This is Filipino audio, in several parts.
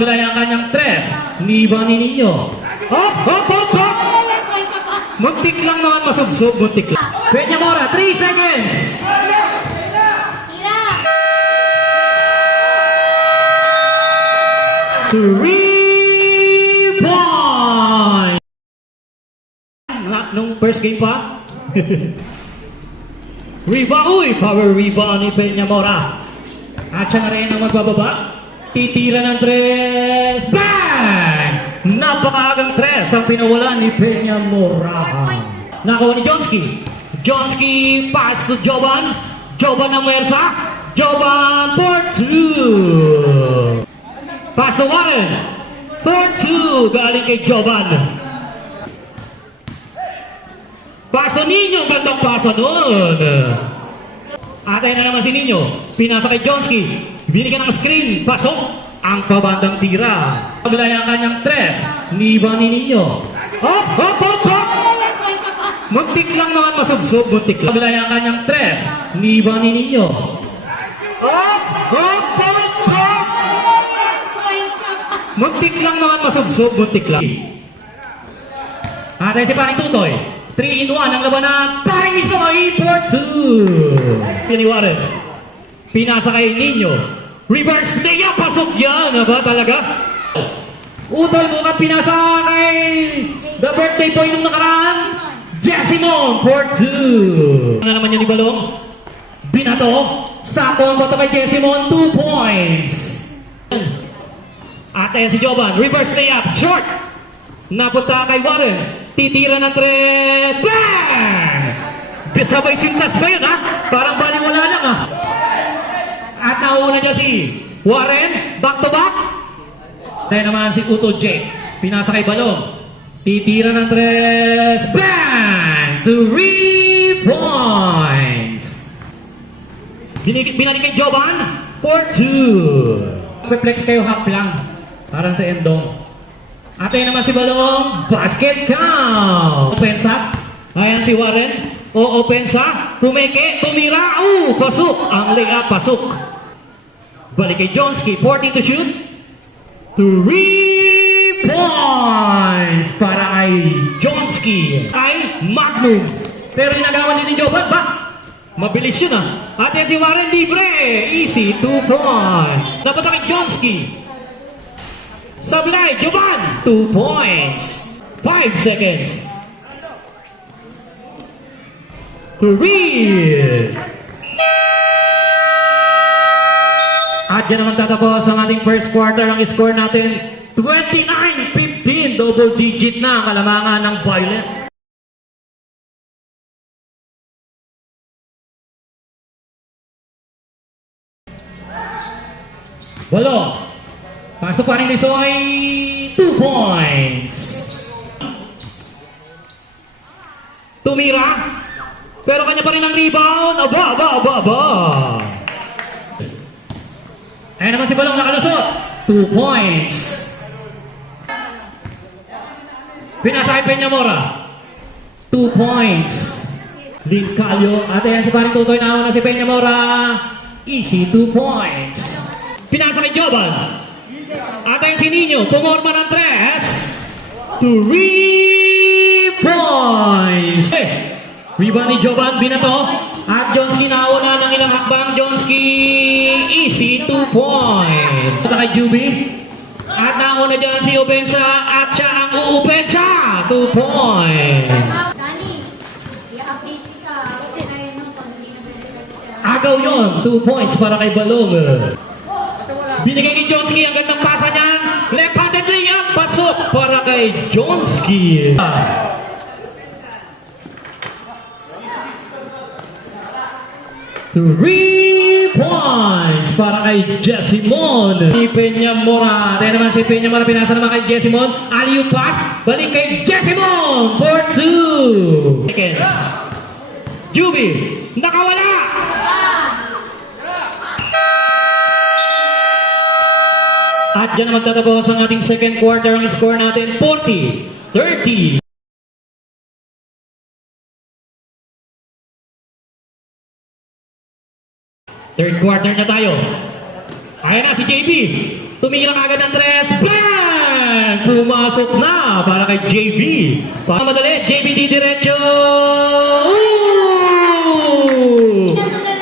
kabila ang kanyang tres. Liba ni Nino. Hop, hop, hop, hop. Muntik lang naman masubsob, muntik lang. Peña Mora, 3 seconds. 3 points. Nung first game pa. Rebound, power rebound ni Peña Mora. At siya na rin ang magbababa. Titira ng tres. Bang! Napakaagang tres ang pinawalan ni Peña Mora. Nakuha ni Jonski. Jonski pass to Jovan. Jovan ng Mersa. Jovan for 2. Pass to Warren. For 2. Galing kay Jovan. Pass to Nino. Gandang pasa doon. Atay na naman si Nino. Pinasa kay Jonski. Binigyan ng screen. Pasok. Ang pabandang tira. Kabila ang kanyang tres. Liba ni Nino. Hop, hop, hop, hop. Muntik lang naman masubsob. Muntik lang. Kabila ang kanyang tres. Liba ni Nino. Hop, hop, hop, hop. Muntik lang naman masubsob. Muntik lang. Atay si Paring Tutoy. 3-in-1 ang labanan. Paring Isoy for 2. Piniwarin. Pinasa kay Nino. Reverse layup. Pasok yan. Ba talaga? Utol mo ka pinasa kay the birthday boy nung nakaraan. Jessimon for 2. Ano naman yun ni Balong? Binato. Sakto ang bato kay Jessimon. 2 points. At ayan si Jovan. Reverse layup. Short. Napunta kay Warren. Titira ng tres. Bang! Sabay sintas pa yun, ha? Parang baliwala lang, ha? At nauna niya si Warren. Back to back. Kaya naman si Uto J. Pinasa kay Balong. Titira ng tres. Bang! 3 points. Binalik kay Jovan. For 2. Reflex kayo half lang. Parang sa Endong. At ayun naman si Balong. Basket count. Opensa. Ayan si Warren. O opensa. Tumeke. Tumira. Pasok. Ang layup. Pasok. Balik kay Jonski. 40 to shoot. 3 points para kay Jonski. Ay Magnum. Pero inagawan din ni Jovan ba? Mabilis yun, ha? At yan si Warren libre. Easy. 2 points. Dapat kay Jonski. Sablay, Jovan, 2 points. 5 seconds. 3. At yan naman tatapos ang ating first quarter. Ang score natin, 29-15. Double digit na ang kalamangan ng Violet. Balong. Pasok pa rin ni Soy, 2 points. Tumira. Pero kanya pa rin ang rebound. Aba. Ayan naman si Balong nakalusot. 2 points. Pinasa kay Peña Mora. 2 points. Lincalio. At ayan si Paring Tutoy. Nauna si Peña Mora. Easy 2 points. Pinasa kay Jovan. At ayun si Nino, pumorma ng tres. 3 points. Rebound ni Jovan, binato. At Jonski nauna ng ilang hakbang. Jonski, easy 2 points. At kay Juby. At nauna dyan si Opensa. At siya ang uupensa. 2 points. Agaw yun, 2 points para kay Balong. Binigay kay Jonski ang gandang pasa niyan. Left-handed layup. Pasok para kay Jonski. 3 points para kay Jessimon. Si Peña Mora. Tayo naman si Peña Mora. Pinasa naman kay Jessimon. Alley-oop pass. Balik kay Jessimon for 2 seconds. Juby. Nakawala. At dyan naman tatapos ang ating second quarter. Ang score natin 40-30. Third quarter na tayo. Ayan na si JB. Tumira kagad ng tres. Bang! Pumasok na para kay JB. Para madali, JB di diretso.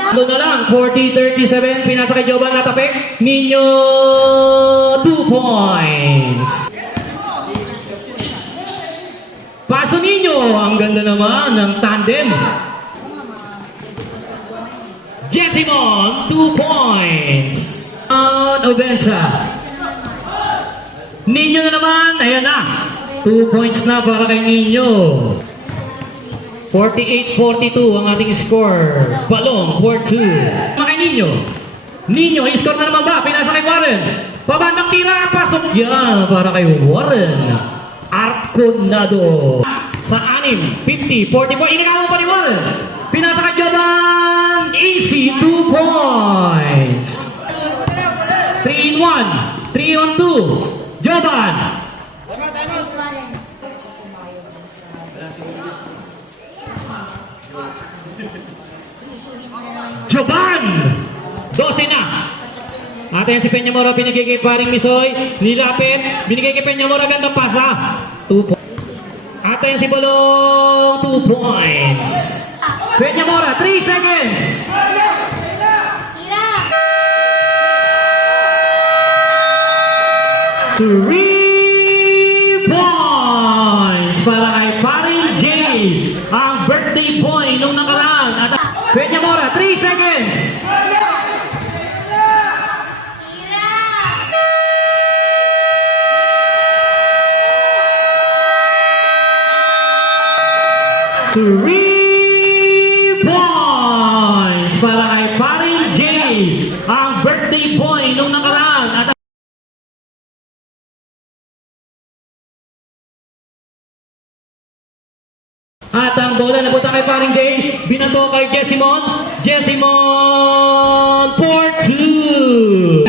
Ano na lang, 40-37. Pinasa kay Jovan natapik. Nino, 2 points. Pass to Nino. Ang ganda naman ng tandem. Jessimon, 2 points. Obensa. Nino na naman. Ayan na. 2 points na para kay Nino. 48-42 ang ating score. Balong, 4-2. Para kay Nino. Nino, i-score na naman ba? Pinasa kay Warren. Pabandang tira. Pasok yan para kay Warren. Arconado. Sa 6, 50, 44. Inikaw pa ni Warren. Pinasa kay Jovan. Easy, 2 points. 3-1. 3-on-2. Jovan. Jovan. 12 na. At yan si Peñamora, pinigay kay paring Misoy. Nilapit. Binigay kay Peñamora, gandang pasa. 2 points. At yan si Balong, 2 points. Peñamora, 3 seconds. 3 points para kay paring Jay. Ang birthday boy nung nakaraan. At Peñamora, 3 seconds. Three points para kay paring Jay. Ang birthday boy nung nakaraan. At ang bola napunta kay paring Jay. Binato kay Jessimon. Jessimon, 4-2.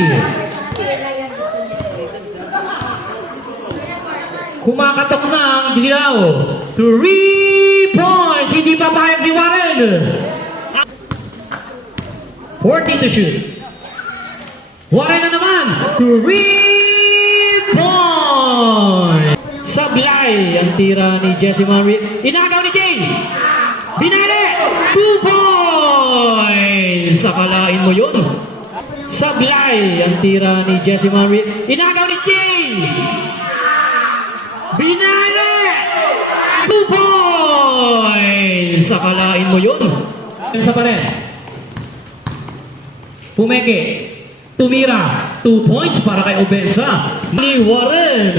Kumakatok na ang dilaw. 3 points. Hindi pa pahayag si Warren. 14 to shoot. Warren na naman. 3 points. Sablay ang tira ni Jessimon. Inagaw ni Jay. Binali. 2 points. Akalain mo yun. Sablay ang tira ni Jessimon. Inagaw ni Jay. Binali! 2 points! Akalain mo yun. Isa pa rin. Pumeke. Tumira. 2 points para kay Obensa. Ni Warren.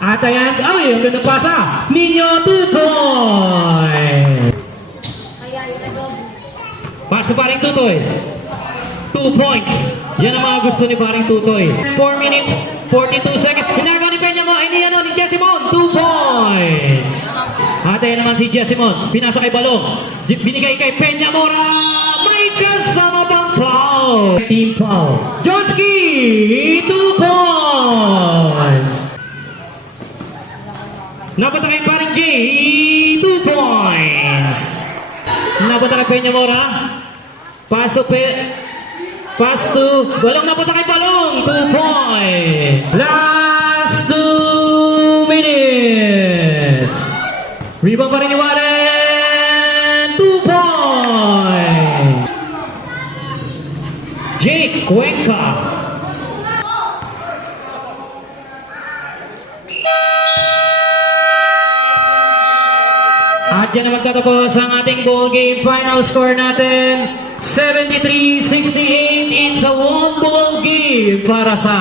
At ayan. Ay, ang ganda pasa. Nino, 2 points. Pass to paring Tutoy. 2 points. Yan ang mga gusto ni paring Tutoy. 4 minutes, 42 seconds. Pinagawa ni Peñamora. Ay, ni Jessimon. 2 points. At ayan naman si Jessimon. Pinasa kay Balong. Binigay kay Peñamora. May kasama pang foul. Team foul. Johnski. 2 points. Napunta kay paring J. 2 points. Napunta kay Peñamora. Pass to Balong, napunta kay Balong. 2 points. Last 2 minutes. Rebound pa rin ni Warren. 2 points. Jake Cuenca. At yan na magtatapos ang ating ball game. Final score natin, 73-68. It's a one ball game para sa